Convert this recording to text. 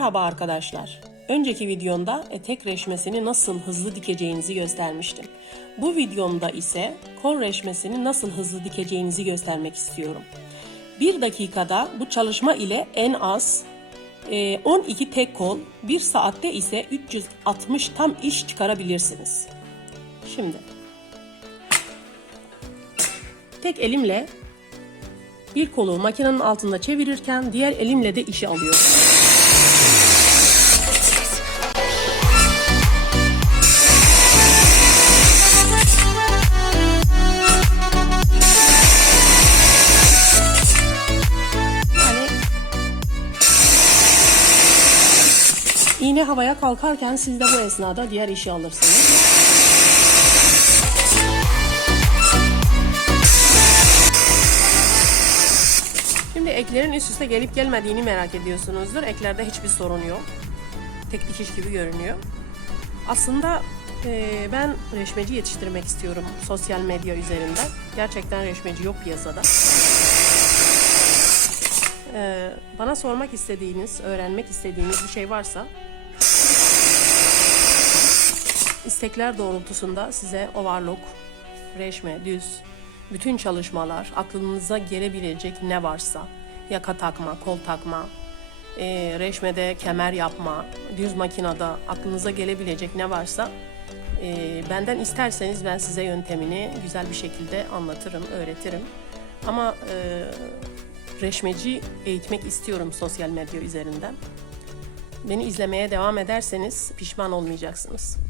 Merhaba arkadaşlar. Önceki videomda etek reşmesini nasıl hızlı dikeceğinizi göstermiştim. Bu videomda ise kol reşmesini nasıl hızlı dikeceğinizi göstermek istiyorum. Bir dakikada bu çalışma ile en az e, 12 tek kol, bir saatte ise 360 tam iş çıkarabilirsiniz. Şimdi tek elimle bir kolu makinenin altında çevirirken diğer elimle de işi alıyorum. İğne havaya kalkarken siz de bu esnada diğer işi alırsınız. Şimdi eklerin üst üste gelip gelmediğini merak ediyorsunuzdur. Eklerde hiçbir sorun yok. Tek dikiş gibi görünüyor. Aslında e, ben reşmeci yetiştirmek istiyorum sosyal medya üzerinden. Gerçekten reşmeci yok piyasada. E, bana sormak istediğiniz, öğrenmek istediğiniz bir şey varsa istekler doğrultusunda size overlock, reşme, düz, bütün çalışmalar, aklınıza gelebilecek ne varsa, yaka takma, kol takma, e, reşmede kemer yapma, düz makinada aklınıza gelebilecek ne varsa e, benden isterseniz ben size yöntemini güzel bir şekilde anlatırım, öğretirim. Ama e, reşmeci eğitmek istiyorum sosyal medya üzerinden. Beni izlemeye devam ederseniz pişman olmayacaksınız.